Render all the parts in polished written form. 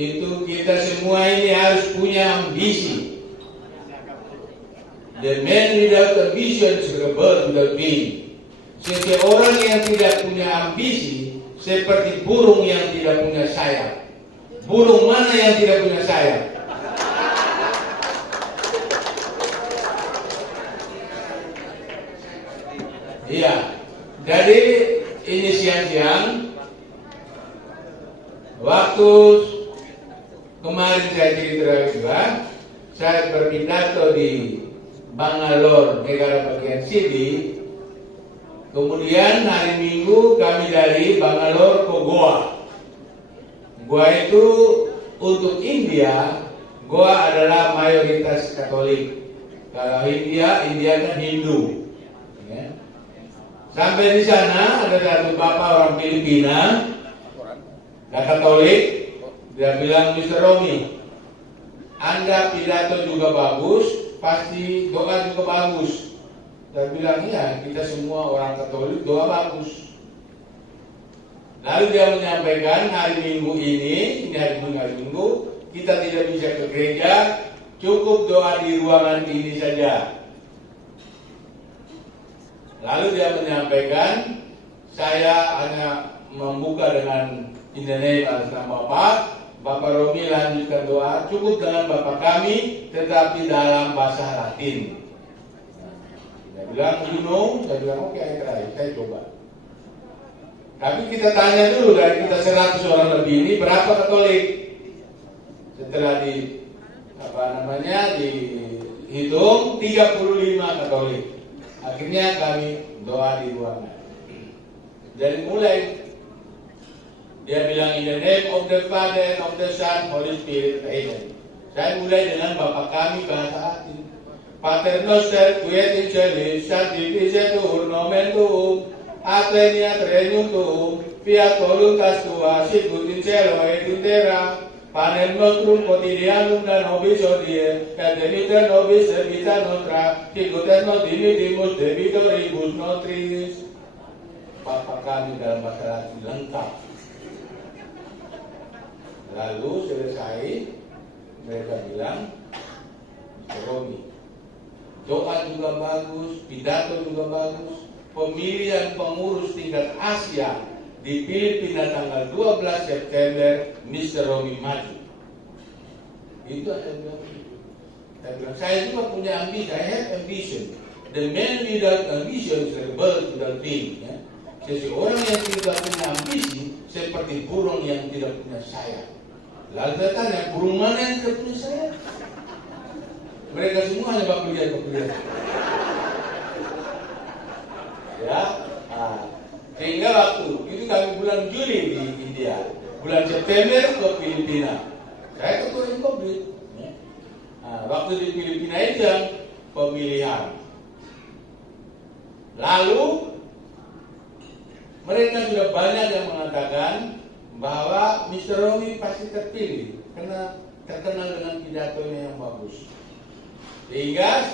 itu kita semua ini harus punya ambisi. The man without ambition is a bird without wing. Seseorang yang tidak punya ambisi seperti burung yang tidak punya sayap. Burung mana yang tidak punya sayap? Iya. Jadi ini siang-siang waktu kemarin saya cerita juga, saya berpidato di Bangalore, negara bagian Sydney. Kemudian hari Minggu kami dari Bangalore ke Goa. Goa itu untuk India, Goa adalah mayoritas Katolik. Kalau India kan Hindu. Ya. Sampai di sana ada satu bapak orang Filipina, Katolik. Dia bilang, Mr. Romi, Anda pidato juga bagus, pasti doa juga bagus. Saya bilang, ya kita semua orang Katolik doa bagus. Lalu dia menyampaikan hari Minggu ini hari Minggu, kita tidak bisa ke gereja, cukup doa di ruangan ini saja. Lalu dia menyampaikan, saya hanya membuka dengan in the name atas nama Bapak Romi lanjutkan doa, cukup dengan Bapak kami, tetapi dalam bahasa Latin. Dia bilang, you know, saya bilang, oke, saya coba. Tapi kita tanya dulu, dari kita 100 orang lebih ini, berapa Katolik? Setelah dihitung, 35 Katolik. Akhirnya kami doa di ruangan. Dari mulai, dia bilang, in the name of the Father, of the Son, Holy Spirit, Amen. Saya mulai dengan Bapak kami bahasa Latin. Pater noster, qui et in celis, sanctificetur nomen tuum, adveniat regnum tuum, fiat voluntas tua, sicut in cielo et in terra. Panem nostrum quotidianum da nobis hodie, et dimitte nobis debita nostra, sicut et nos dimittimus debitoribus nostris. Bapak kami dalam bahasa Latin lengkap. Lalu selesai, mereka bilang, Mr. Romi, doa juga bagus, pidato juga bagus, pemilihan pengurus tingkat Asia di Filipina tanggal 12 September, Mr. Romi maju. Itu saya bilang. Saya juga punya ambisi, I have ambition. The man without ambition is a bird without wing. Ya. Seseorang yang tidak punya ambisi seperti burung yang tidak punya sayap. Lalu saya tanya, burung mana yang tidak punya sayap? Mereka semua hanya bakulian. Ya, sehingga waktu itu kami bulan Juli di India, bulan September ke Filipina. Saya ketua Republik. Waktu di Filipina itu yang pemilihan. Lalu mereka sudah banyak yang mengatakan bahwa Mr. Romi pasti terpilih karena terkenal dengan pidatonya yang bagus. Sehingga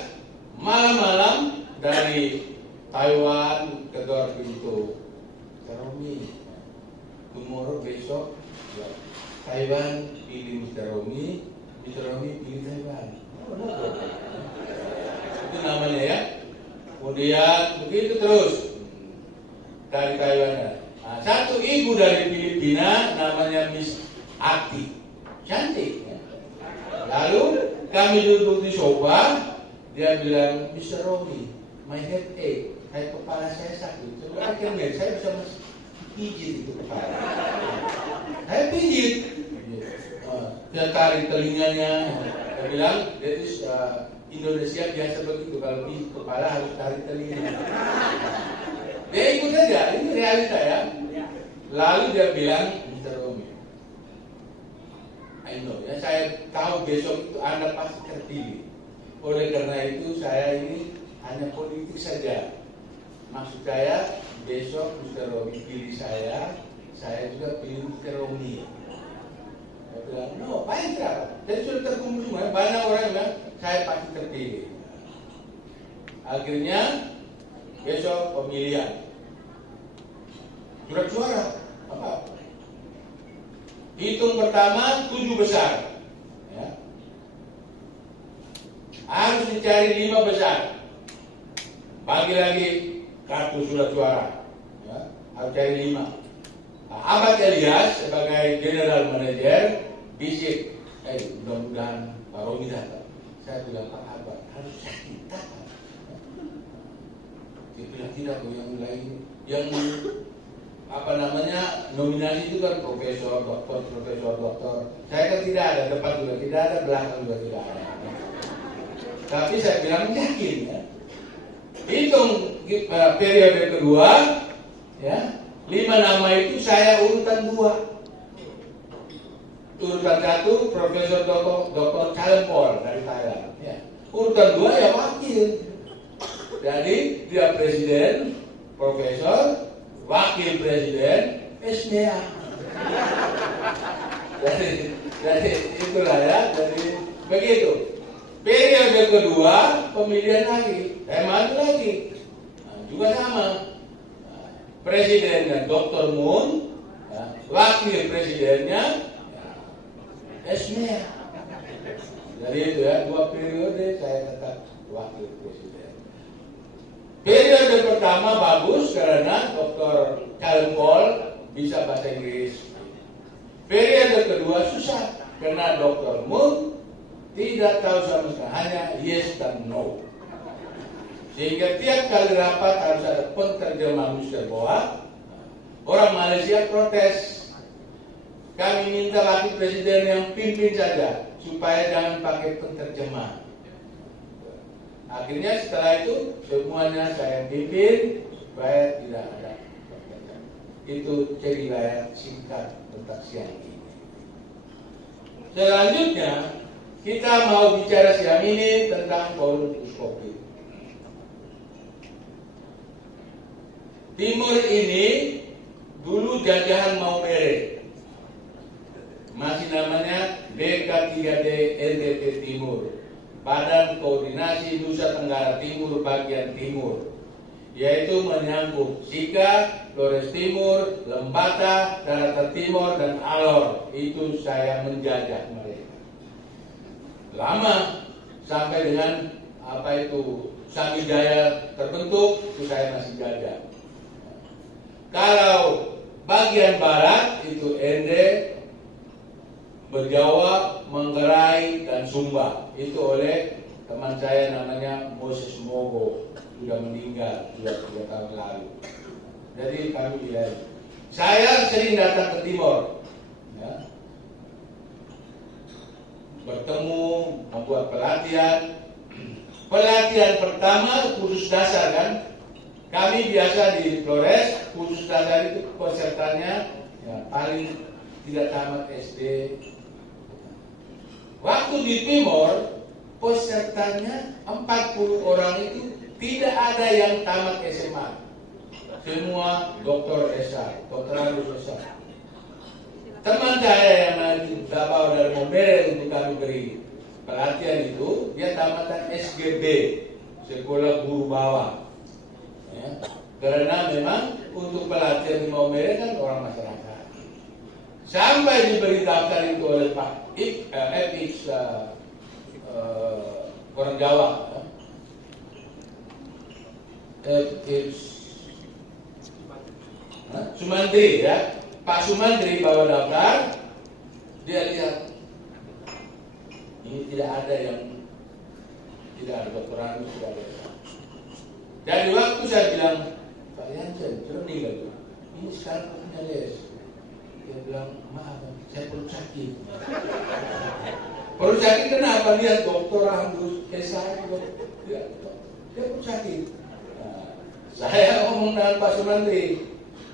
malam-malam dari Taiwan keluar pintu, Mr. Romi, tomorrow besok Taiwan pilih Mr. Romi pilih Taiwan. Itu namanya ya. Kemudian begitu terus dari Taiwan. Nah, satu ibu dari Filipina namanya Miss Ati, cantik. Ya. Lalu kami duduk di sofa, dia bilang, Mr. Romi, my head ache, kayak kepala saya sakit. Coba akhirnya saya bisa pijit itu kepala. Saya pijit, dia tarik telinganya. Dia bilang, that is Indonesia biasa begitu, kalau pijit kepala harus tarik telinga. Dia ikut saja, ini realita ya. Lalu dia bilang, Mr. Romi, I know, ya, saya tahu besok itu Anda pasti terpilih. Oleh karena itu saya ini hanya politik saja. Maksud saya besok Mr. Romi pilih saya juga pilih Mr. Romi. Saya bilang, no, paling berapa? Dan sudah terkumpul semua, banyak orang yang bilang saya pasti terpilih. Akhirnya besok pemilihan. Surat suara apa? Hitung pertama 7 besar. Ya. Harus dicari 5 besar. Bagi lagi kartu surat suara. Ya. Harus cari 5. Nah, Ahmad Elias sebagai general manager bisik, mudah-mudahan Pak Romi datang. Saya bilang, Pak Ahmad harus sakit. Dia bilang tidak kok, yang lain yang nominasi itu kan profesor, doktor. Saya kan tidak ada, depan juga tidak ada, belakang juga tidak ada. Tapi saya bilang yakin ya. Hitung periode kedua, ya 5 nama itu saya urutan 2. Urutan 1 Profesor Dr. Kalempol dari Thailand. Ya. Urutan 2 ya wakil. Jadi dia presiden, profesor, wakil presiden, SNEA. Jadi itulah ya. Jadi begitu. Periode kedua pemilihan lagi, maju lagi. Nah, juga sama. Presidennya Dr. Moon, ya, wakil presidennya SNEA. Jadi itu ya 2 periode saya tetap wakil presiden. Periode pertama bagus karena Dr. Kalempol bisa bahasa Inggris. Periode kedua susah karena Dr. Moon tidak tahu sama sekali, hanya yes dan no. Sehingga tiap kali rapat harus ada penterjemah Mr. Boa. Orang Malaysia protes. Kami minta wakil presiden yang pimpin saja supaya jangan pakai penterjemah. Akhirnya setelah itu semuanya saya pimpin supaya tidak ada penterjemah. Itu cerita singkat tentang siang ini. Selanjutnya kita mau bicara siang ini tentang kolonioskopi. Timur ini dulu jajahan Maumere, masih namanya BK3D NTT Timur, Badan Koordinasi Nusa Tenggara Timur bagian timur, yaitu menyangkut Sika, Flores Timur, Lembata, Daratan Timur, dan Alor. Itu saya menjajah mereka. Lama sampai dengan Samijaya terbentuk, itu saya masih jajah. Kalau bagian barat itu Ende, Berjawa, Manggarai, dan Sumba. Itu oleh teman saya namanya Moses Mogo, sudah meninggal 2 tahun lalu. Jadi kami wilayah. Saya sering datang ke timur, ya. Bertemu, membuat pelatihan. Pelatihan pertama khusus dasar kan. Kami biasa di Flores, khusus dasar itu pesertanya ya, paling tidak tamat SD. Waktu di Timor, pesertanya 40 orang itu tidak ada yang tamat SMA. Semua doktor S.A, doktoratus S.A. Teman saya yang bawa dari Maumere untuk kami beri pelatihan itu, dia tamatan SGB, Sekolah Guru Bawah. Ya. Karena memang untuk pelatihan di Maumere kan orang masyarakat. Sampai diberi daftar itu oleh Pak FX orang Jawa. FX Sumantri ya. Pak Sumantri bawa daftar, dia lihat ini tidak ada yang tidak ada doktoran, tidak ada. Dari waktu saya bilang, Pak Yansen, sudah meninggal. Ini sekarang punya les. Dia bilang, maaf, saya perlu sakit. Perlu sakit kenapa? Lihat doktor Andus, S1, dia perlu sakit. Nah, saya ngomong dengan Pak Sumantri.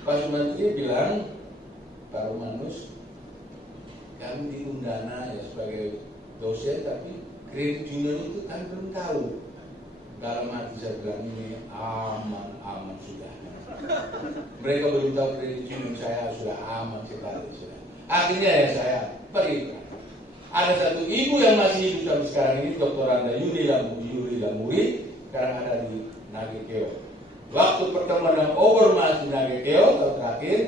Pak Sumantri bilang, Pak Romanus, kami di Undana ya sebagai dosen, tapi kredit junior itu kan belum tahu. Dalam hati saya bilang ini aman sudah. Mereka belum tahu kredit junior saya sudah aman sekali sudah. Akhirnya ya saya pergi. Ada satu ibu yang masih hidup sampai sekarang ini, Dr. Anda Yuri Lamuri, sekarang ada di Nagekeo. Waktu pertemuan dengan Obermas di Nagekeo tahun terakhir,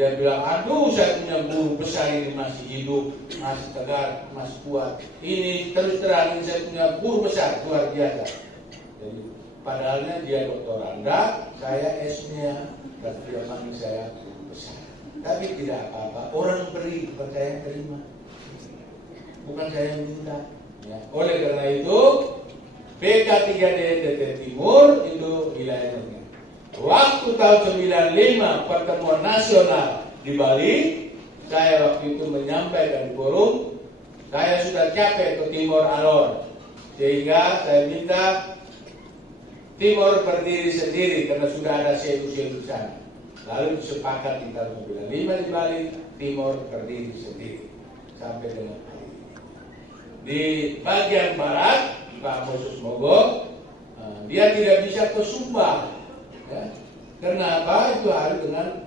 Dia bilang, aduh saya punya guru besar ini masih hidup, masih tegar, masih kuat. Ini terus terang ini saya punya guru besar, luar biasa. Jadi, padahalnya dia doktoranda, saya S-nya, dan dia panggil saya guru besar. Tapi tidak apa-apa, orang beri, percaya terima. Bukan saya yang minta. Ya. Oleh karena itu, PK3D NTT Timur itu wilayahnya. Waktu tahun 95 pertemuan nasional di Bali, saya waktu itu menyampaikan di forum, saya sudah capek ke Timor Alor, sehingga saya minta Timor berdiri sendiri karena sudah ada sedu-sedu di sana. Lalu disepakati di tahun 95 di Bali, Timor berdiri sendiri sampai dengan hari ini. Di bagian barat, Pak Moses Mogok, dia tidak bisa ke Sumba. Ya. Kenapa? Itu harus dengan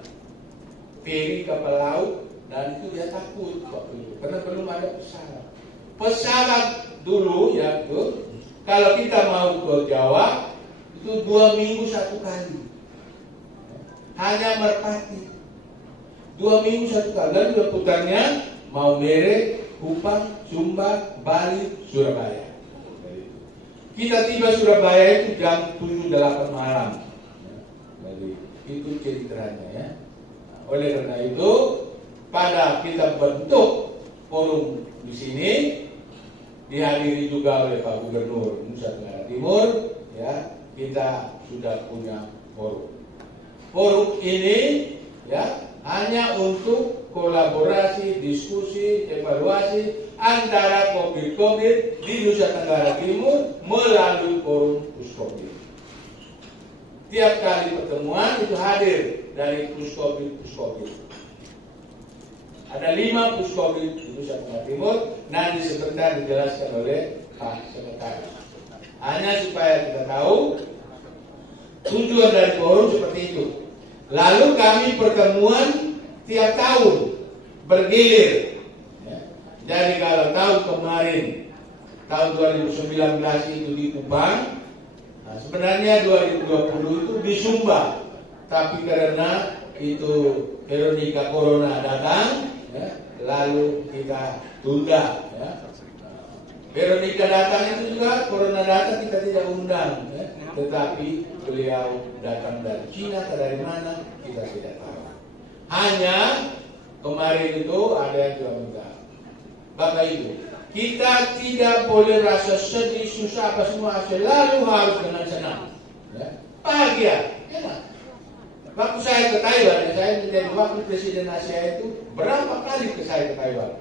feri kapal laut dan itu dia takut waktu itu karena belum ada pesawat. Pesawat dulu ya tuh, kalau kita mau ke Jawa itu 2 minggu 1 kali. Hanya Merpati 2 minggu 1 kali dan udah putarnya Maumere, Kupang, Sumba, Bali, Surabaya. Kita tiba Surabaya itu jam 7-8 malam. Jadi itu ceritanya ya. Oleh karena itu, pada kita bentuk forum di sini dihadiri juga oleh Pak Gubernur Nusa Tenggara Timur, ya kita sudah punya forum. Forum ini ya hanya untuk kolaborasi, diskusi, evaluasi antara COVID di Nusa Tenggara Timur melalui forum Puskobid. Tiap kali pertemuan itu hadir dari Puskobid. Ada 5 Puskobid di Nusa Tenggara Timur, nanti sebentar dijelaskan oleh Pak Sekretaris. Hanya supaya kita tahu tujuan dari forum seperti itu. Lalu kami pertemuan tiap tahun bergilir. Ya. Jadi kalau tahun kemarin, tahun 2019 itu di Kupang. Nah, sebenarnya 2020 itu di Sumba, tapi karena itu Veronica Corona datang, ya, lalu kita tunda. Ya. Veronica datang itu juga Corona datang kita tidak undang, ya. Tetapi beliau datang dari Cina atau dari mana kita tidak tahu. Hanya kemarin itu ada yang juga minta, Bapak Ibu, kita tidak boleh rasa sedih, susah apa semua, selalu harus dengan senang, ya. Bahagia, enak. Waktu saya ke Taiwan, saya menjadi wakil presiden Asia itu berapa kali saya ke Taiwan.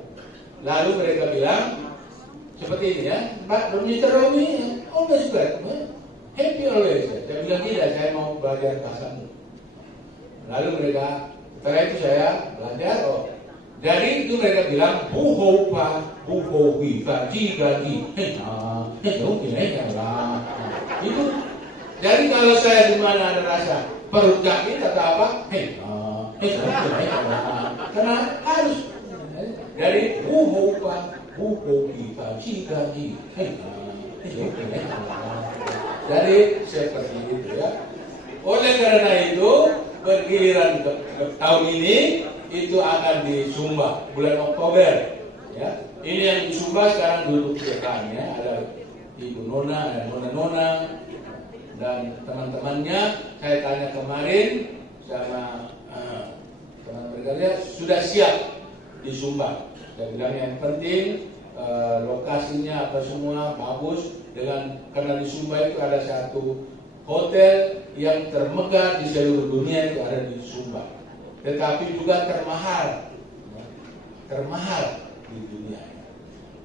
Lalu mereka bilang seperti ini ya, Pak Mr. Romi, always welcome, happy always. Saya bilang tidak, saya mau belajar bahasamu. Lalu mereka, setelah itu saya belajar. Jadi itu mereka bilang buhopa, buhowi, gaji, itu. Jadi kalau saya di mana ada rasa perut sakit atau apa, karena harus. Jadi buhopa, buhowi, gaji, jadi seperti itu ya. Oleh karena itu bergiliran ke tahun ini itu akan di Sumba bulan Oktober ya. Ini yang di Sumba sekarang duduk di depan ya, ada Ibu Nona, ada Nona dan teman-temannya. Saya tanya kemarin sama teman mereka sudah siap di Sumba. Saya bilang yang penting lokasinya apa semua bagus, karena di Sumba itu ada satu hotel yang termegah di seluruh dunia itu ada di Sumba, tetapi juga termahal di dunia.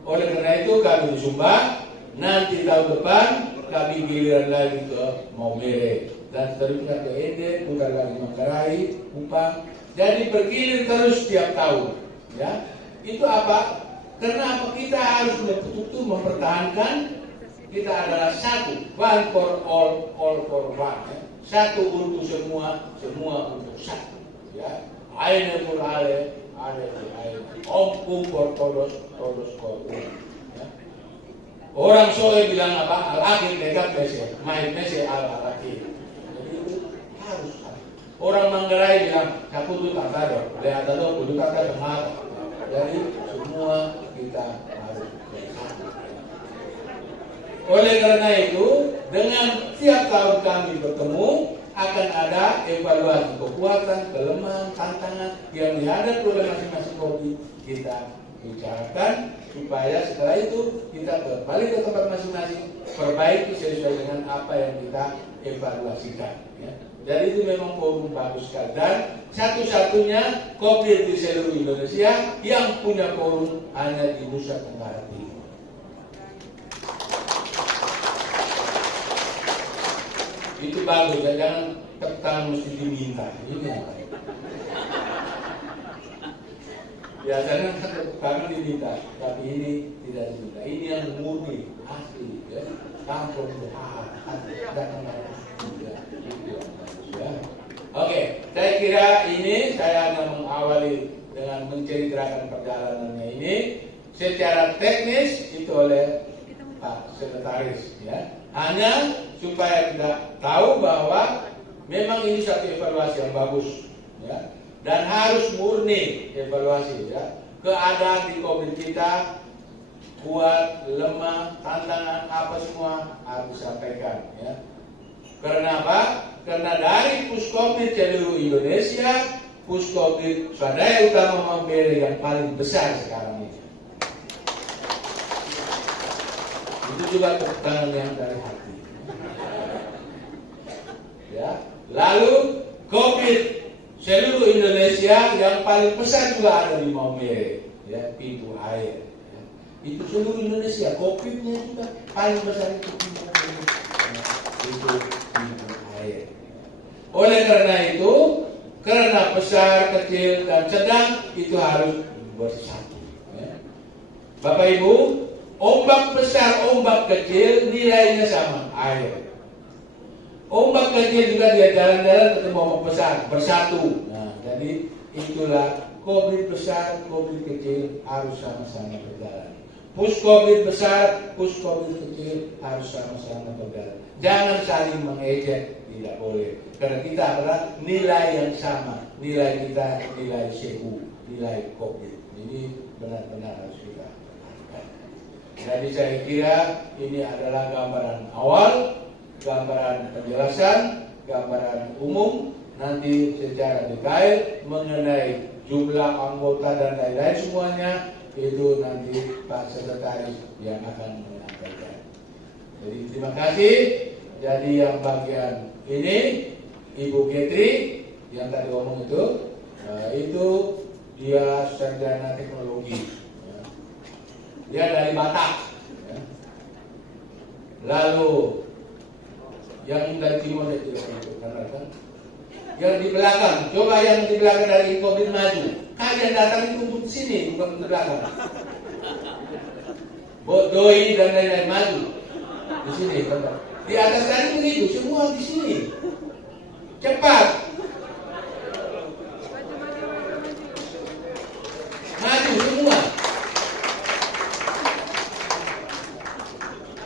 Oleh karena itu kami di Sumba, nanti tahun depan kami giliran lagi ke Maumere dan seterusnya ke Ende, putar lagi Manggarai, Kupang. Jadi bergilir terus setiap tahun. Ya, itu apa? Karena apa? Kita harus betul-betul mempertahankan. Kita adalah satu, one for all for one. Ya. Satu untuk semua untuk satu. Ya, aine for ale for aine. Om for todos for one. Ya. Orang Soe bilang apa? Al-akhir dekat mese, main mese al-akhir. Jadi itu harus satu. Orang Manggarai bilang, aku tuh tak ada, lihat ada kudu tak ada dengar. Jadi semua kita harus bersatu. Oleh karena itu, dengan tiap tahun kami bertemu, akan ada evaluasi kekuatan, kelemahan, tantangan yang dihadapi oleh masing-masing kopi. Kita bicarakan supaya setelah itu kita kembali ke tempat masing-masing, perbaiki sesuai dengan apa yang kita evaluasikan. Ya. Jadi itu memang forum bagus sekali, dan satu-satunya kopi di seluruh Indonesia yang punya forum hanya di Nusa Tenggara Timur. Itu bagus, ya. Jangan tekan mesti diminta. Ini yang baik. Biasanya kami diminta, tapi ini tidak diminta. Ini yang murni, asli, ya. Kampung datang ya. Oke, saya kira ini saya akan mengawali dengan menceritakan perjalanannya ini secara teknis itu oleh Pak Sekretaris, ya. Hanya supaya kita tahu bahwa memang ini satu evaluasi yang bagus, ya. Dan harus murni evaluasi, ya. Keadaan di COVID kita kuat, lemah, tantangan apa semua harus disampaikan, ya. Karena apa? Karena dari Puskobid seluruh Indonesia, Puskobid Swadaya Utama Mambere yang paling besar sekarang ini. Itu juga tekanan yang dari hati. Ya. Lalu COVID seluruh Indonesia yang paling besar juga ada di Maumere, ya, pintu air. Ya. Itu seluruh Indonesia, COVID-nya juga paling besar itu pintu air. Itu pintu air. Oleh karena itu, karena besar, kecil, dan sedang itu harus bersatu. Ya. Bapak Ibu, ombak besar, ombak kecil nilainya sama, air. Ombak kecil juga dia jalan-jalan ketemu ombak besar, bersatu. Nah, jadi itulah COVID besar, COVID kecil harus sama-sama berjalan. Puskobid besar, puskobid kecil harus sama-sama berjalan. Jangan saling mengejek, tidak boleh. Karena kita adalah nilai yang sama, nilai kita nilai CU, nilai COVID. Ini benar-benar harus kita lakukan. Jadi saya kira ini adalah gambaran awal, gambaran penjelasan, gambaran umum, nanti secara detail mengenai jumlah anggota dan lain-lain semuanya itu nanti Pak Sekretaris yang akan menyampaikan. Jadi terima kasih. Jadi yang bagian ini Ibu Ketri yang tadi ngomong itu dia sarjana teknologi. Dia dari Batak. Ya. Lalu yang dari timur itu kan? Yang di belakang, coba yang di belakang dari COVID maju. Kalian datang itu untuk sini, bukan untuk belakang. Doi dan lain-lain maju di sini. Di atas tadi begitu, semua di sini. Cepat. Maju semua.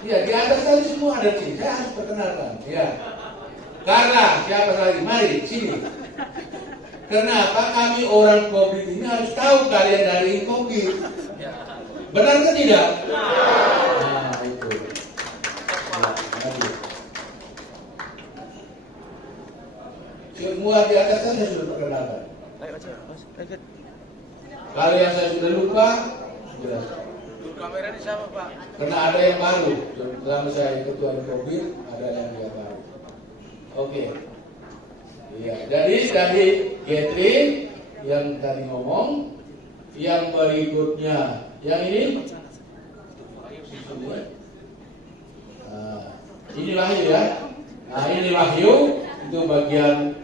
Ya, di atas tadi semua ada sini. Saya harus perkenalkan. Ya. Karena siapa lagi? Mari sini. Kenapa kami orang COVID ini harus tahu kalian dari COVID? Benar atau tidak? Nah, itu. Semua di atas saya sudah perkenalkan. Kalau yang saya sudah lupa, jelas. Kamera ini sama Pak. Karena ada yang baru. Selama saya ketua COVID, ada yang baru. Oke. Iya, jadi tadi Catherine yang tadi ngomong, yang berikutnya, yang ini, ini Wahyu ya. Nah ini Wahyu itu bagian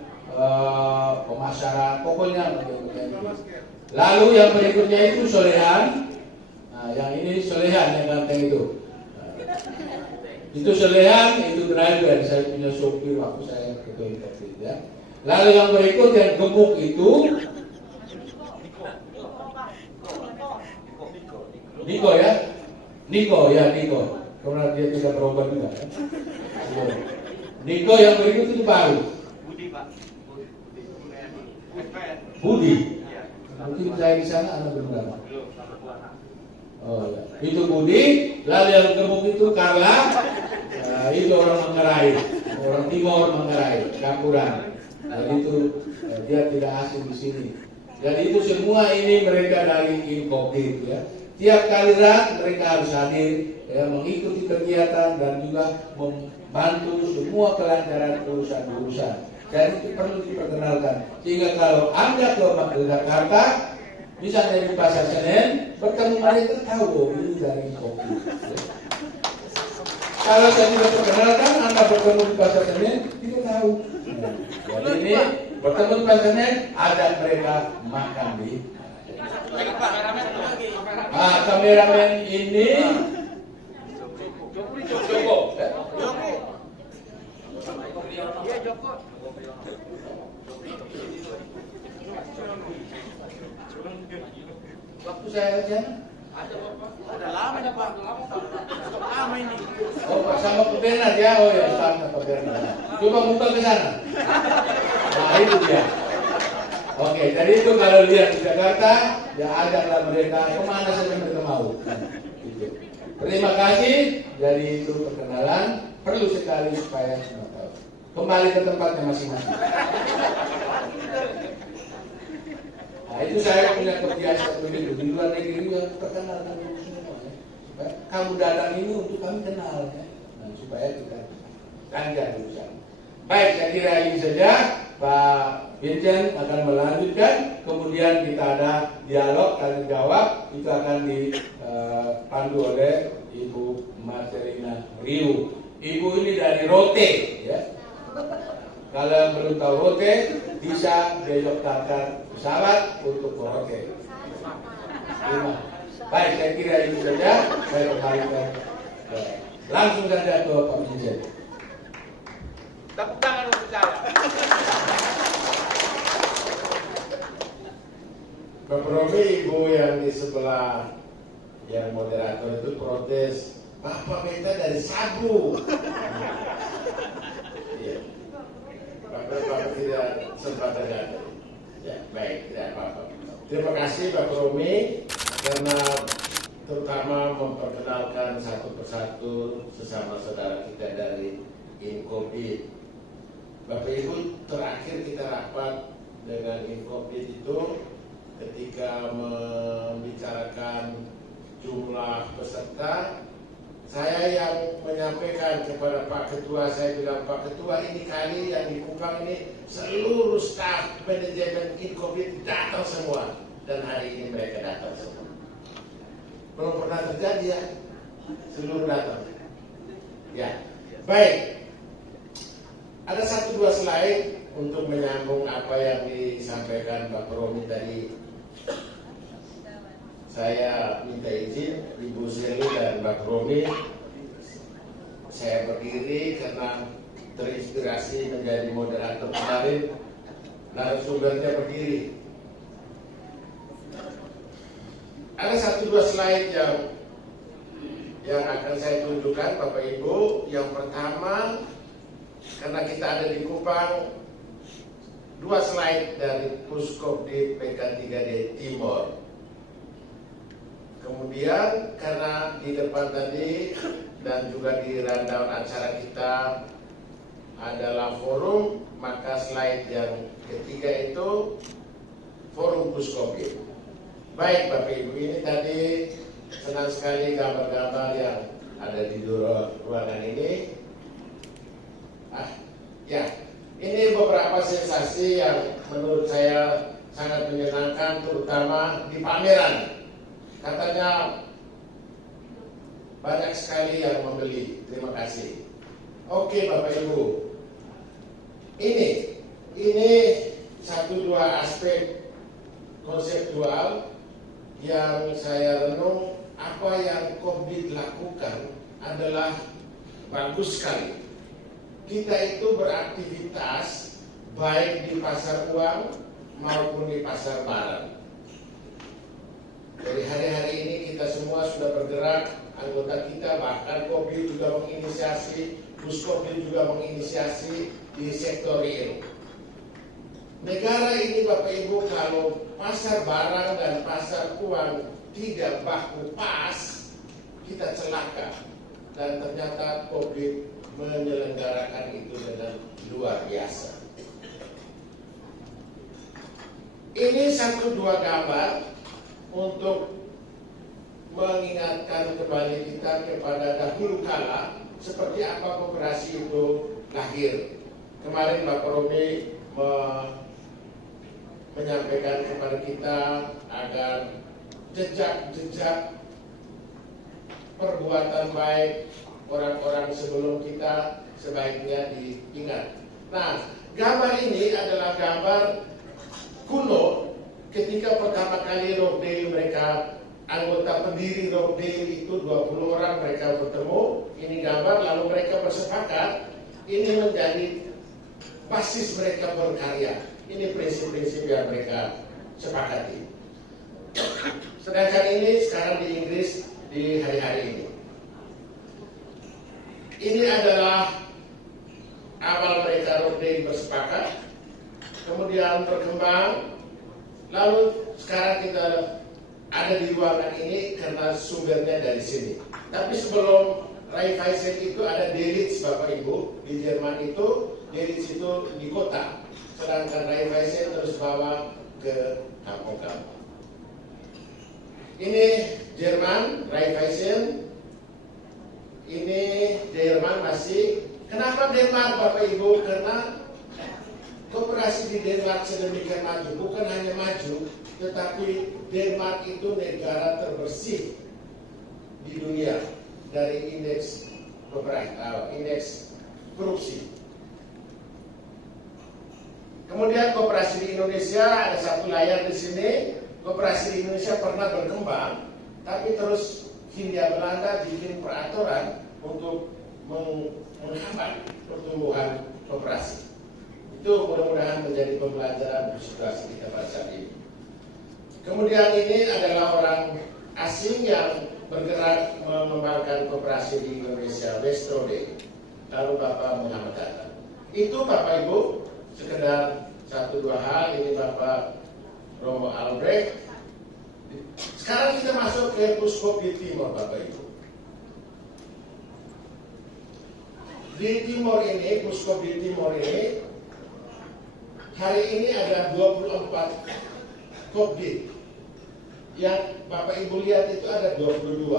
pemasaran, pokoknya bagian. Lalu yang berikutnya itu Solehan. Nah yang ini Solehan yang ganteng itu. Itu Solehan, itu driver, saya punya sopir waktu saya ketua COVID ya. Lalu yang berikut yang gemuk itu Niko ya. Niko. Karena dia tidak berubah juga ya. Niko yang berikut itu baru. Budi Pak. Budi. Mungkin saya di sana anak belum kenal. Oh ya. Itu Budi, lalu yang gemuk itu Carla. Itu orang Manggarai, orang Timur Manggarai, campuran. Jadi itu dia tidak asing di sini. Jadi itu semua ini mereka dari Inkopit ya. Tiap kali mereka harus hadir ya, mengikuti kegiatan dan juga membantu semua kelancaran urusan-urusan. Dan itu perlu diperkenalkan. Sehingga kalau Anda ke Jakarta, misalnya di Pasar Senen, bertemu mereka tahu oh, ini dari Inkopit. Ya. Kalau saya tidak perkenalkan, Anda bertemu di Pasar Senen, tidak tahu. Nah, jadi ini bertemu di Pasar Senen, ajak mereka makan di. Kameramen ini Joko. Iya, Joko. Waktu saya kerja, Udah lama nih Pak. Lama ini. oh Pak sama Pak Bernard ya, oh ya sama Pak Bernard. Coba muka ke sana. Nah itu dia. Oke, jadi itu kalau lihat di Jakarta, ya ajaklah mereka kemana saja mereka mau. Gitu. Terima kasih. Jadi itu perkenalan perlu sekali supaya semua tahu. Kembali ke tempatnya masing-masing. Nah itu saya punya kebiasaan begitu di luar negeri juga perkenalkan dulu semua ya. Supaya kamu datang ini untuk kami kenal ya. Nah, supaya kita lancar urusan. Baik, saya kira ini saja. Pak Vincent akan melanjutkan, kemudian kita ada dialog dan jawab, itu akan dipandu oleh Ibu Marcelina Riu. Ibu ini dari Rote ya. Kalau yang belum tahu Rote, bisa belok kanan pesawat untuk ke Rote. Baik, saya kira itu saja. Saya kembalikan langsung saja ke Pak Vincent. Tepuk tangan untuk saya. Pak Romi, ibu yang di sebelah yang moderator itu protes, Bapak minta dari Sabu. Iya. Bapak tidak sempat ada. Ya, baik, tidak apa-apa. Terima kasih Pak Romi karena terutama memperkenalkan satu persatu sesama saudara kita dari Inkopit. Bapak Ibu, terakhir kita rapat dengan Inkopit itu ketika membicarakan jumlah peserta, saya yang menyampaikan kepada Pak Ketua, saya bilang, Pak Ketua, ini kali yang di Kupang ini seluruh staf manajemen Inkopit datang semua, dan hari ini mereka datang semua. Belum pernah terjadi ya, seluruh datang. Ya, baik. Ada 1-2 slide untuk menyambung apa yang disampaikan Pak Romi tadi. Saya minta izin Ibu Seli dan Pak Romi, saya berdiri karena terinspirasi menjadi moderator kemarin, narasumbernya berdiri. Ada 1-2 slide yang akan saya tunjukkan Bapak Ibu. Yang pertama, karena kita ada di Kupang, 2 slide dari Puskop di PK3D Timur. Kemudian karena di depan tadi dan juga di rundown acara kita adalah forum, maka slide yang ketiga itu forum Puskopit. Baik Bapak Ibu, ini tadi senang sekali gambar-gambar yang ada di ruangan ini. Ya, ini beberapa sensasi yang menurut saya sangat menyenangkan, terutama di pameran. Katanya banyak sekali yang membeli. Terima kasih. Oke Bapak Ibu, ini 1-2 aspek konseptual yang saya renung. Apa yang COVID lakukan adalah bagus sekali. Kita itu beraktivitas baik di pasar uang maupun di pasar barang. Dari hari-hari ini kita semua sudah bergerak, anggota kita bahkan Kobil juga menginisiasi, Puskopil juga menginisiasi di sektor real. negara ini Bapak Ibu, kalau pasar barang dan pasar uang tidak baku pas, kita celaka. Dan ternyata COVID menyelenggarakan itu dengan luar biasa. Ini satu dua gambar untuk mengingatkan kembali kita kepada dahulu kala seperti apa koperasi itu lahir. Kemarin Bapak Romi menyampaikan kepada kita agar jejak-jejak perbuatan baik orang-orang sebelum kita sebaiknya diingat. Nah, gambar ini adalah gambar kuno ketika pertama kali Rockdale mereka, anggota pendiri Rockdale itu 20 orang mereka bertemu. Ini gambar, lalu mereka bersepakat ini menjadi basis mereka berkarya. Ini prinsip-prinsip yang mereka sepakati. Sedangkan ini sekarang di Inggris di hari-hari ini. Ini adalah awal mereka Rockdale bersepakat, kemudian berkembang, lalu sekarang kita ada di ruangan ini karena sumbernya dari sini. Tapi sebelum Raiffeisen itu ada Delitzsch Bapak Ibu di Jerman itu, Delitzsch itu di kota, sedangkan Raiffeisen terus bawa ke kampung-kampung. Ini Jerman, Raiffeisen. Ini Jerman masih. Kenapa Denmark Bapak Ibu? Karena koperasi di Denmark sedemikian maju. Bukan hanya maju, tetapi Denmark itu negara terbersih di dunia dari indeks indeks korupsi. Kemudian koperasi di Indonesia, ada satu layar di sini. Koperasi di Indonesia pernah berkembang, tapi terus Hindia Belanda bikin peraturan untuk menghambat pertumbuhan koperasi. Itu mudah-mudahan menjadi pembelajaran untuk situasi kita pada saat ini. Kemudian ini adalah orang asing yang bergerak mengembangkan koperasi di Indonesia, Westrode. Lalu Bapak Muhammad datang. Itu Bapak Ibu sekedar satu dua hal. Ini Bapak Romo Albrecht. Sekarang kita masuk ke Puskop di Timor Bapak Ibu. Di Timor ini, Puskop di Timor ini, hari ini ada 24 Kopdit. Yang Bapak Ibu lihat itu ada 22.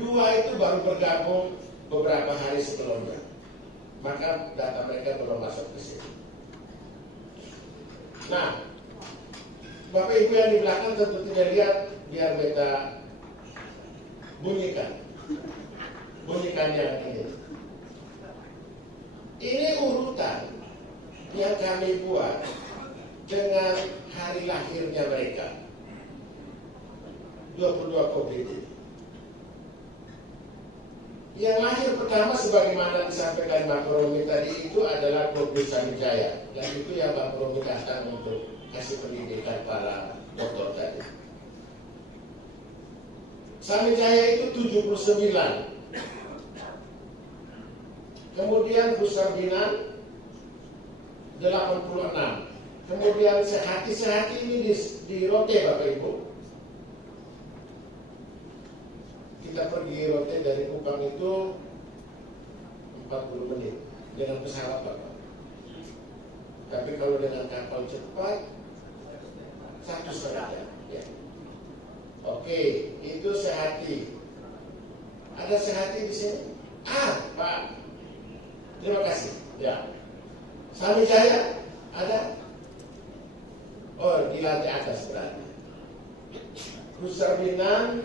Dua itu baru bergabung beberapa hari sebelumnya. Maka data mereka belum masuk ke sini. Nah, Bapak Ibu yang di belakang tentu tidak lihat, biar beta bunyikan yang ini. Ini urutan yang kami buat dengan hari lahirnya mereka. 22 Kopdit. Yang lahir pertama sebagaimana disampaikan Bapak Romi tadi itu adalah Kopdit Samijaya. Dan itu yang Bapak Romi datang untuk kasih pendidikan para dokter tadi. Samijaya itu 79. Kemudian Busarbinan 86. Kemudian Sehati ini di Rote Bapak Ibu. Kita pergi Rote dari Kupang itu 40 menit dengan pesawat Bapak. Tapi kalau dengan kapal cepat 1,5 jam. Ya. Oke, itu Sehati. Ada Sehati di sini? Pak. Terima kasih. Ya. Samijaya ada? Oh, di lantai atas berarti. Busarbinan,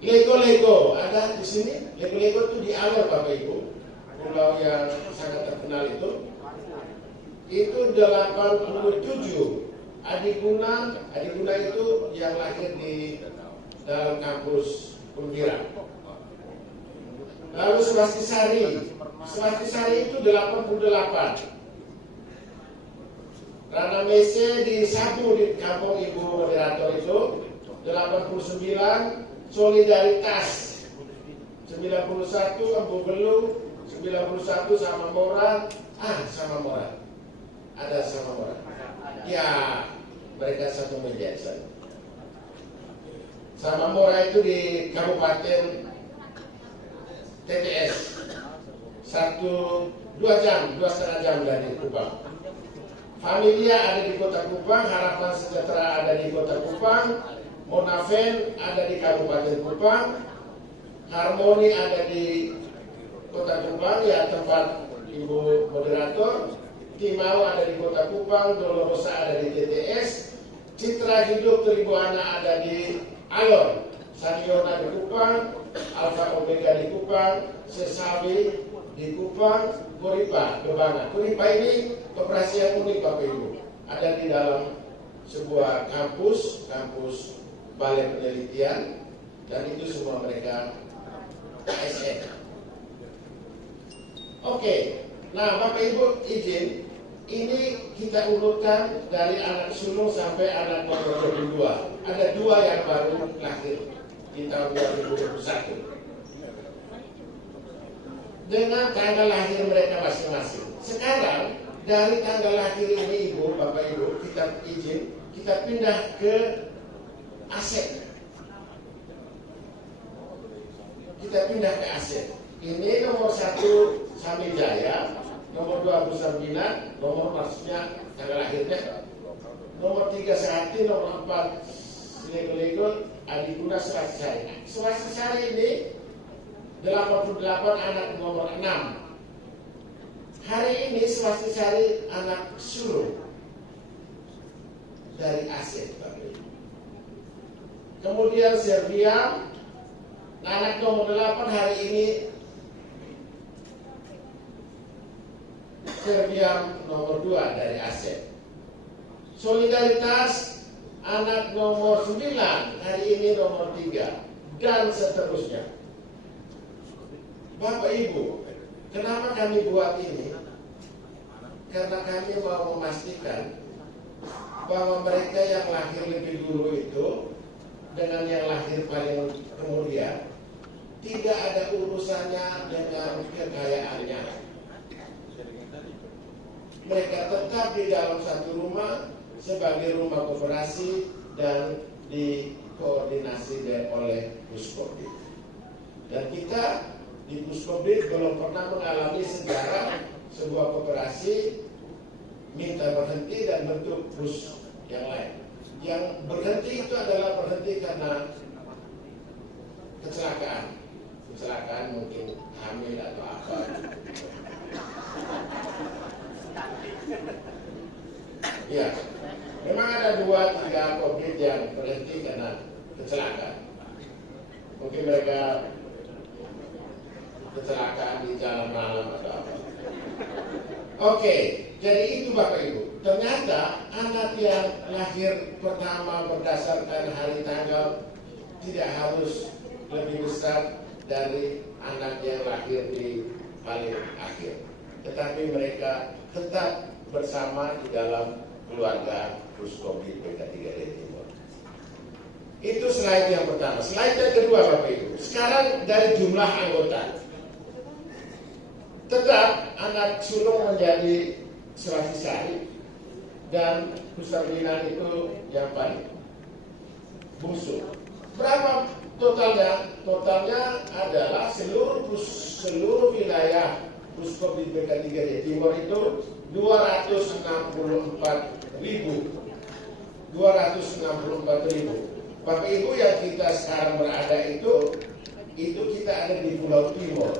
Lego ada di sini. Lego itu di Alor Bapak Ibu. Pulau yang sangat terkenal itu. Itu 87. Adiguna itu yang lahir di dalam kampus Undiran. Lalu Swastisari itu 88. Rana Mese di Sabu di kampung Ibu Moderator itu 89. Solidaritas 91. Empu Belu 91 sama Moran. Ada Samamora. Ya, mereka satu mediasi. Samamora itu di Kabupaten TTS. 2,5 jam dari Kupang. Familia ada di Kota Kupang, Harapan Sejahtera ada di Kota Kupang, Monaven ada di Kabupaten Kupang, Harmoni ada di Kota Kupang, ya tempat Ibu moderator, Timau ada di Kota Kupang, Dolorosa ada di TTS, Citra Hidup Tribuana ada di Alor, Saniona di Kupang, Alfa Omega di Kupang, Sesabi di Kupang, Kuripa, Gebanga. Kuripa ini operasi yang unik Bapak Ibu. Ada di dalam sebuah kampus balai penelitian, dan itu semua mereka ASN. Oke, nah Bapak Ibu izin, ini kita urutkan dari anak sulung sampai anak nomor 22. Ada 2 yang baru lahir di tahun 2021. Dengan tanggal lahir mereka masing-masing. Sekarang dari tanggal lahir ini Ibu, Bapak Ibu, kita izin, kita pindah ke aset. Kita pindah ke aset. Ini nomor 1 Samijaya, nomor 2 Busarbinan, nomor maksudnya tanggal lahirnya. Nomor 3 Sehati, nomor 4 Legol Adiguna Swastisari. Swastisari ini 88 anak nomor 6. Hari ini Swastisari anak sulung dari aset Bapak Ibu. Kemudian Serbia anak nomor 8 hari ini Serbia nomor 2 dari aset. Solidaritas anak nomor 9 hari ini nomor 3 dan seterusnya. Bapak Ibu, kenapa kami buat ini? Karena kami mau memastikan bahwa mereka yang lahir lebih dulu itu dengan yang lahir paling kemudian tidak ada urusannya dengan kekayaannya. Mereka tetap di dalam satu rumah sebagai rumah koperasi dan dikoordinasi oleh Puskobdit. Dan kita di Puskobdit belum pernah mengalami sejarah sebuah koperasi minta berhenti dan bentuk pus yang lain. Yang berhenti itu adalah berhenti karena kecelakaan mungkin hamil atau apa. Ya, memang ada 2-3 konflik yang berhenti karena kecelakaan. Mungkin mereka kecelakaan di jalan malam atau apa. Oke, jadi itu Bapak Ibu. Ternyata anak yang lahir pertama berdasarkan hari tanggal tidak harus lebih besar dari anak yang lahir di paling akhir. Tetapi mereka tetap bersama di dalam keluarga Puskobdit PK3D Timur. Itu slide yang pertama. Slide yang kedua Bapak Ibu. Sekarang dari jumlah anggota. Tetap anak sulung menjadi Swastisari dan Busarbinan itu yang paling bungsu. Berapa totalnya? Totalnya adalah seluruh wilayah Puskobdit PK3D Timur itu 264.000. Bapak Ibu yang kita sekarang berada itu kita ada di Pulau Timur.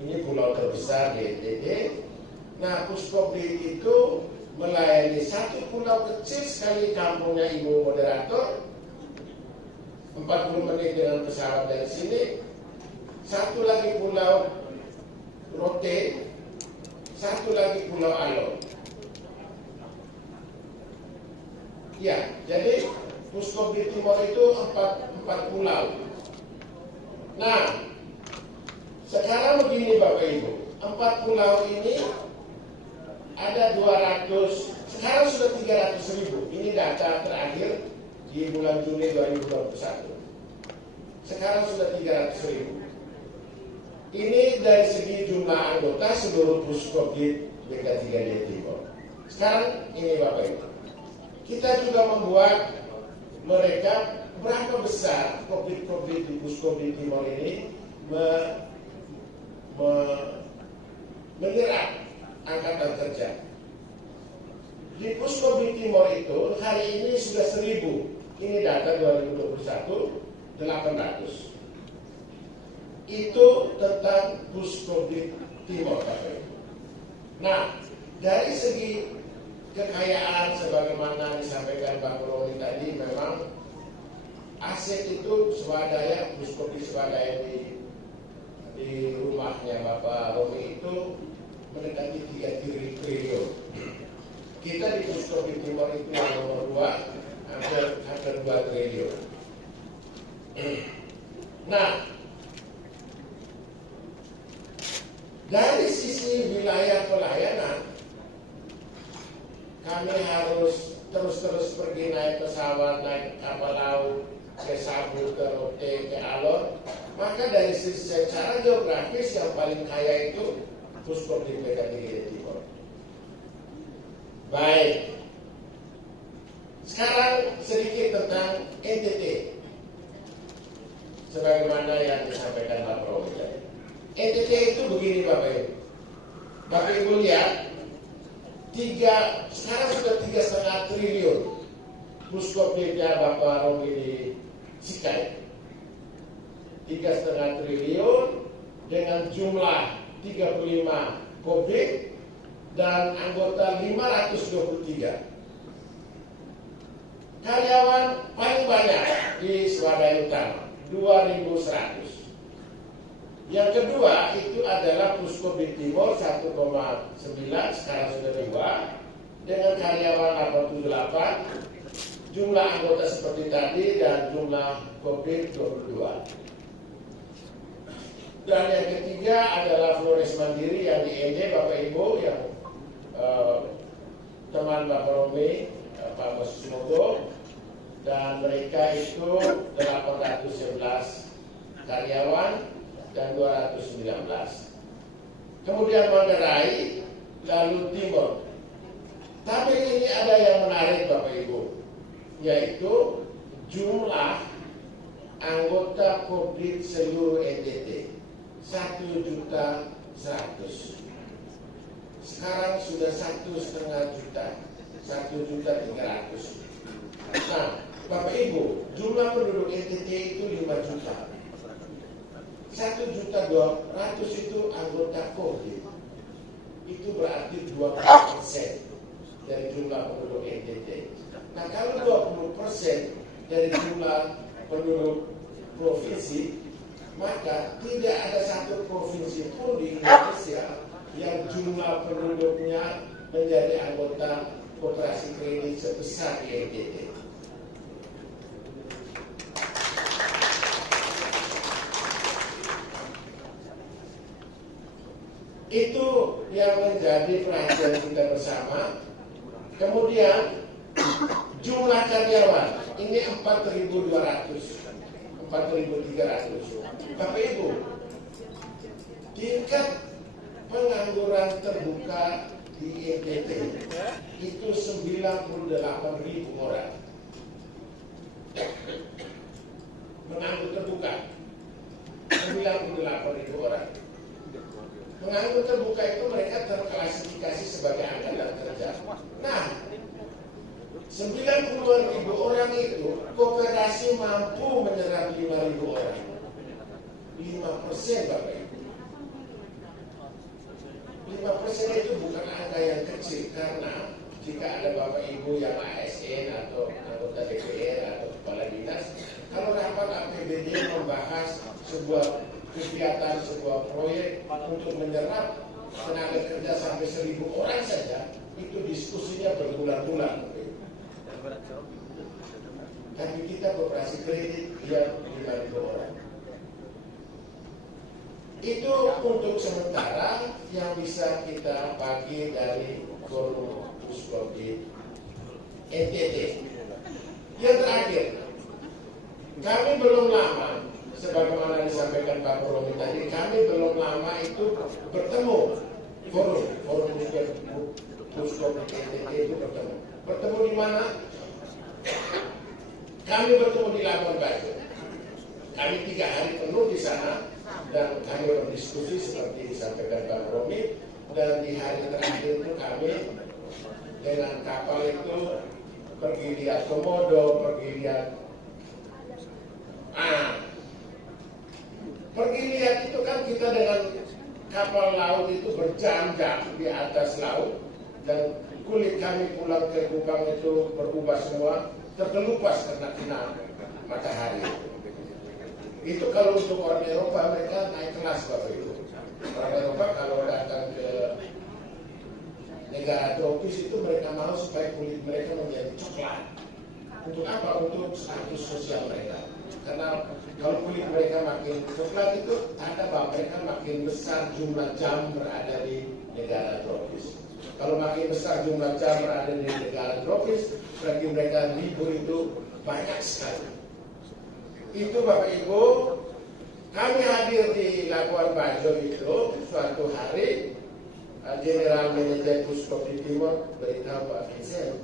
Ini pulau terbesar di NTT. Nah, Puskobdit itu melayani satu pulau kecil sekali kampungnya Ibu moderator, 40 menit dengan pesawat dari sini. Satu lagi pulau Rote, satu lagi pulau Alor. Ya, jadi Puskobdit Timur itu 4 pulau. Nah, sekarang begini Bapak Ibu, 4 pulau ini ada 200, sekarang sudah 300.000. Ini data terakhir di bulan Juni 2021. Sekarang sudah 300.000. Ini dari segi jumlah anggota seluruh Puskobdit PK3D Timur. Sekarang ini Bapak Ibu, kita juga membuat mereka berapa besar COVID di Puskobit Timor ini menyerap angkatan kerja. Di Puskobit Timor itu hari ini sudah 1.000. Ini data 2021, 800. Itu tentang Puskobit Timor, Bapak Ibu. Nah, dari segi kekayaan sebagaimana disampaikan Pak Romi tadi, memang aset itu swadaya, Puskobit swadaya di rumahnya Bapak Romi itu mendekati 3 triliun. Kita di Puskobit Timor itu yang nomor 2, hampir 2 triliun. Nah, dari sisi wilayah pelayanan, kami harus terus pergi naik pesawat, naik kapal laut, ke Sabu, ke Rote, ke Alor. Maka dari sisi secara geografis yang paling kaya itu Puskobit PKTG Timor. Baik. Sekarang sedikit tentang NTT. Sebagaimana yang disampaikan Pak Prof. NTT itu begini Bapak Ibu. Bapak Ibu lihat, sekarang sudah 3,5 triliun Puskobitnya Bapak Romi di Sikai. 3,5 triliun dengan jumlah 35 Kobit dan anggota 523. Karyawan paling banyak di Swadaya Utama, 2.100. Yang kedua itu adalah Puskobit Timor 1,9, sekarang sudah 2, dengan karyawan 88, jumlah anggota seperti tadi dan jumlah Kobit 22. Dan yang ketiga adalah Flores Mandiri yang di ND Bapak Ibu, yang teman Bapak Romi, Pak Bosmogo, dan mereka itu 811 karyawan dan 219. Kemudian Manggarai, lalu Timor. Tapi ini ada yang menarik Bapak Ibu, yaitu jumlah anggota Kobit seluruh NTT 1.100.000. Sekarang sudah 1,5 juta, 1.300.000. Nah, Bapak Ibu, jumlah penduduk NTT itu 5 juta. 1.200.000 itu anggota Kobit. Itu berarti 20% dari jumlah penduduk NTT. Nah, kalau 20% dari jumlah penduduk provinsi, maka tidak ada satu provinsi pun di Indonesia yang jumlah penduduknya menjadi anggota koperasi kredit sebesar di NTT. Itu yang menjadi perhatian kita bersama. Kemudian jumlah karyawan ini 4.200, 4.300. Bapak Ibu, tingkat pengangguran terbuka di NTT itu 98.000 orang. Penganggur terbuka 98.000 orang. Penganggur terbuka itu mereka terklasifikasi sebagai angkatan kerja. Nah, 90.000 orang itu koperasi mampu menyerap 5.000 orang. 5% Bapak Ibu. 5% itu bukan angka yang kecil, karena jika ada Bapak Ibu yang ASN atau anggota DPR atau kepala dinas, kalau rapat APBD membahas sebuah kegiatan, sebuah proyek untuk menyerap tenaga kerja sampai 1.000 orang saja, itu diskusinya berbulan-bulan. Tapi kita koperasi kredit dia 5.000 orang. Itu untuk sementara yang bisa kita bagi dari forum Puskobit NTT. Yang terakhir, kami belum lama, sebagaimana disampaikan Pak Romi tadi, kami belum lama itu bertemu forum puskop NTT itu bertemu. Bertemu di mana? Kami bertemu di Labuan Bajo. Kami 3 hari penuh di sana dan kami berdiskusi seperti disampaikan Pak Romi. Dan di hari terakhir itu kami dengan kapal itu pergi lihat Komodo, pergi lihat itu kan kita dengan kapal laut itu berjam-jam di atas laut dan kulit kami pulang ke Kupang itu berubah semua, terkelupas karena kena matahari. Itu kalau untuk orang Eropa mereka naik kelas Bapak Ibu. Orang Eropa kalau datang ke negara tropis itu mereka mau supaya kulit mereka menjadi coklat. Untuk apa? Untuk status sosial mereka. Karena kalau kulit mereka makin coklat itu tanda bahwa mereka makin besar jumlah jam berada di negara tropis. Kalau makin besar jumlah jam berada di negara tropis, berarti mereka libur itu banyak sekali. Itu Bapak Ibu, kami hadir di Labuan Bajo itu suatu hari, General Manager Puskopdi Timur beritahu Pak Vincent,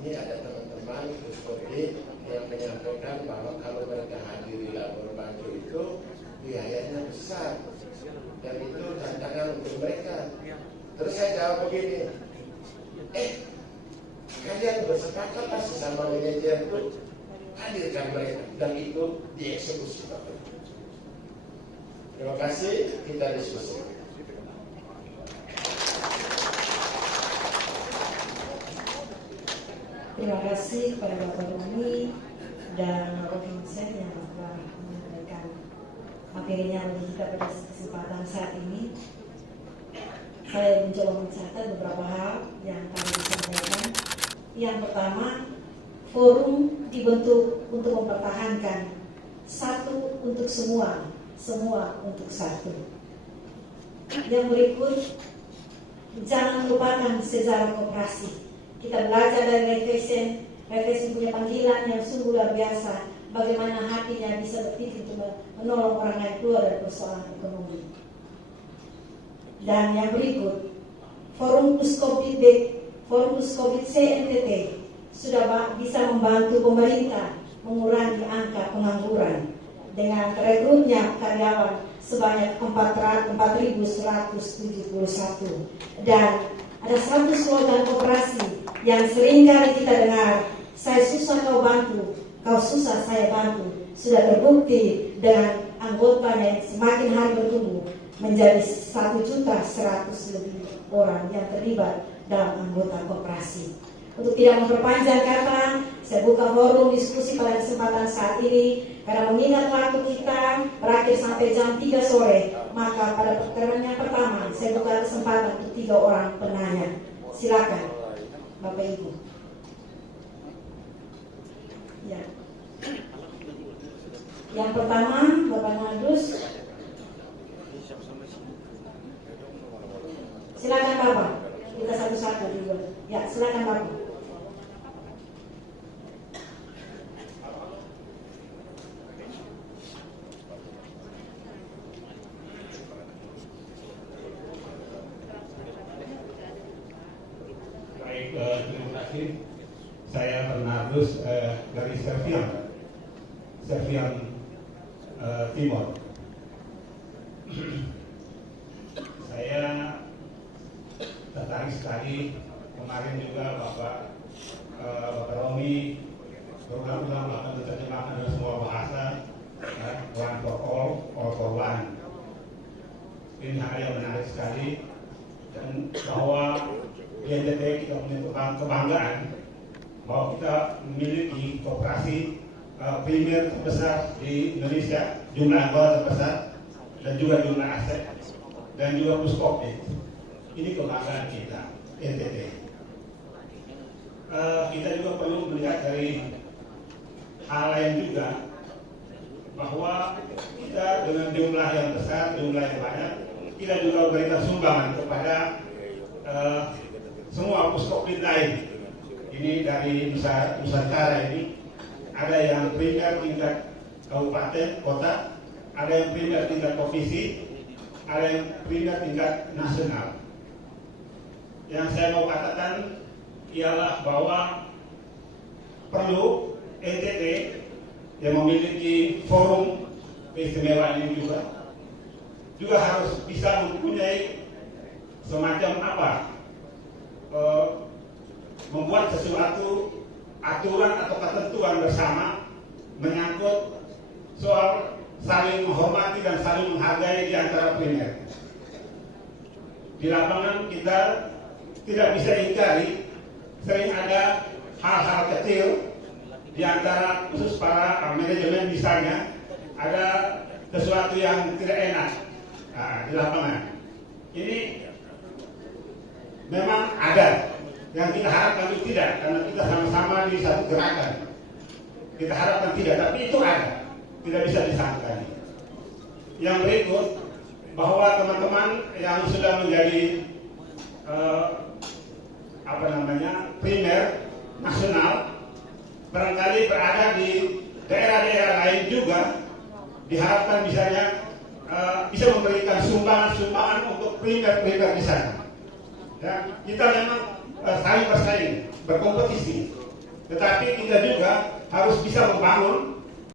ini ada teman-teman Puskopdi yang menyampaikan bahwa kalau mereka hadir di Labuan Bajo itu biayanya besar dan itu tantangan untuk mereka. Terus saya jawab begini, kalian bersepakatlah sesama manajer itu hadirkan mereka dan itu dieksekusi. Terima kasih, kita diskusi. Terima kasih kepada Bapak Romi dan Bapak Vincent yang telah menyampaikan materinya bagi kita pada kesempatan saat ini. Saya mencoba mencatat beberapa hal yang kami disampaikan. Yang pertama, forum dibentuk untuk mempertahankan satu untuk semua, semua untuk satu. Yang berikut, jangan lupakan sejarah koperasi. Kita belajar dari Refesen punya panggilan yang sungguh luar biasa. Bagaimana hatinya bisa berpikir untuk menolong orang lain keluar dari persoalan ekonomi. Dan yang berikut, Forum Puskopit CNTT sudah bisa membantu pemerintah mengurangi angka pengangguran dengan rekrutnya karyawan sebanyak 4.171 dan ada 100 slogan koperasi yang sering kali kita dengar, saya susah kau bantu, kau susah saya bantu, sudah terbukti dengan anggotanya yang semakin hari bertumbuh menjadi 1.100.000 lebih orang yang terlibat dalam anggota koperasi. Untuk tidak memperpanjang kata, saya buka forum diskusi pada kesempatan saat ini karena mengingat waktu kita berakhir sampai jam 3 sore, maka pada pertemuan yang pertama saya buka kesempatan untuk 3 orang penanya. Silakan Bapak Ibu. Ya. Yang pertama Bapak Nadus. Silakan Bapak. Kita satu-satu juga. Ya, silakan Bapak. Terima kasih. Saya Bernardus dari Servian Timor. Saya tertarik sekali kemarin juga Bapak Romi berulang-ulang melakukan terjemahan dalam semua bahasa, one for all for one. Ini hal yang menarik sekali dan bahwa di NTT kita punya kebanggaan bahwa kita memiliki koperasi primer terbesar di Indonesia, jumlah anggota terbesar dan juga jumlah aset dan juga Puskopdi. Ini kebanggaan kita, NTT. Kita juga perlu melihat dari hal lain juga bahwa kita dengan jumlah yang besar, jumlah yang banyak, kita juga berikan sumbangan kepada semua Puskopdi lain. Ini dari Nusantara ini ada yang primer tingkat kabupaten, kota, ada yang primer tingkat provinsi, ada yang primer tingkat nasional. yang saya mau katakan ialah bahwa perlu NTT yang memiliki forum keistimewaan ini juga harus bisa mempunyai semacam membuat sesuatu aturan atau ketentuan bersama menyangkut soal saling menghormati dan saling menghargai di antara primer. Di lapangan kita tidak bisa ingkari sering ada hal-hal kecil di antara khusus para manajemen, misalnya ada sesuatu yang tidak enak di lapangan. Ini memang ada, yang kita harapkan itu tidak, karena kita sama-sama di satu gerakan. Kita harapkan tidak, tapi itu ada, tidak bisa disangkali. Yang berikut, bahwa teman-teman yang sudah menjadi primer nasional, barangkali berada di daerah-daerah lain juga, diharapkan bisa memberikan sumbangan-sumbangan untuk primer-primer di sana. Ya, kita memang saling bersaing, berkompetisi, tetapi kita juga harus bisa membangun